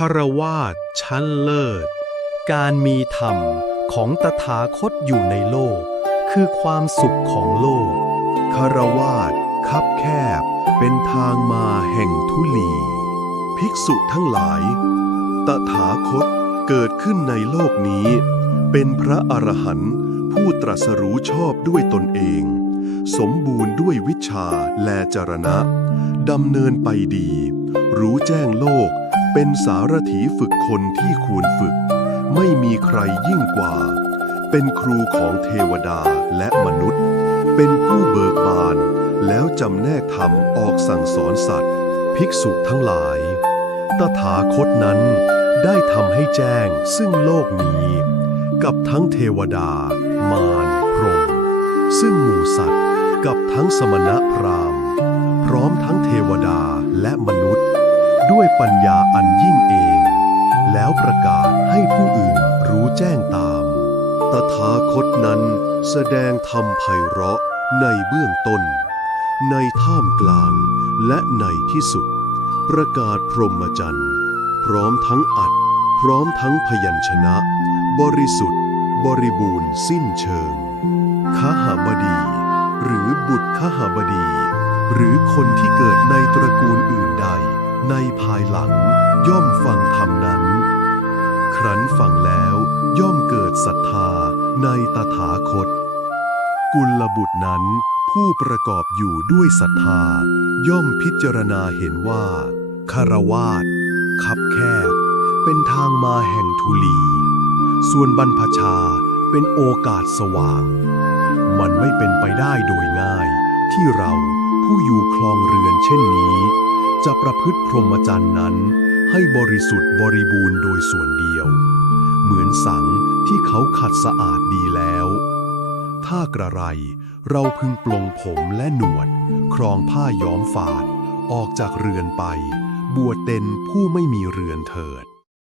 คารวาสชั้นเลิศ การมีธรรมของตถาคตอยู่ในโลก คือความสุขของโลกคารวาสคับแคบ เป็นทางมาแห่งทุลี ภิกษุทั้งหลาย ตถาคตเกิดขึ้นในโลกนี้ เป็นพระอรหันต์ผู้ตรัสรู้ชอบด้วยตนเอง สมบูรณ์ด้วยวิชาและจรณะดำเนินไปดี รู้แจ้งโลก เป็นสารถีฝึกคนที่ควรฝึก ไม่มีใครยิ่งกว่า เป็นครูของเทวดาและมนุษย์ เป็นผู้เบิกบาน แล้วจำแนกธรรมออกสั่งสอนสัตว์ ภิกษุทั้งหลาย ตถาคตนั้นได้ทำให้แจ้งซึ่งโลกนี้ กับทั้งเทวดา มารพรหมซึ่งหมู่สัตว์กับทั้งสมณะพราหมณ์ พร้อมทั้งเทวดาและมนุษย์ ด้วยปัญญาอันยิ่งเอง แล้วประกาศให้ผู้อื่นรู้แจ้งตาม ตถาคตนั้นแสดงธรรมไพเราะในเบื้องต้น ในท่ามกลางและในที่สุด ประกาศพรหมจรรย์ พร้อมทั้งอัด พร้อมทั้งพยัญชนะ บริสุทธิ์ บริบูรณ์สิ้นเชิงขหบดี หรือบุตรขหบดี หรือคนที่เกิดในตระกูลอื่นใด ในภายหลังย่อมฟังธรรมนั้น ครั้นฟังแล้วย่อมเกิดศรัทธาในตถาคต กุลบุตรนั้นผู้ประกอบอยู่ด้วยศรัทธา ย่อมพิจารณาเห็นว่าคารวาสคับแคบ เป็นทางมาแห่งทุลี ส่วนบรรพชาเป็นโอกาสสว่าง มันไม่เป็นไปได้โดยง่าย ที่เราผู้อยู่คลองเรือนเช่นนี้ จะประพฤติพรหมจรรย์นั้น ให้บริสุทธิ์บริบูรณ์โดยส่วนเดียว เหมือนสังที่เขาขัดสะอาดดีแล้ว ถ้ากระไรเราพึงปลงผมและหนวด ครองผ้าย้อมฝาด ออกจากเรือนไป บวชเต็นผู้ไม่มีเรือนเถิด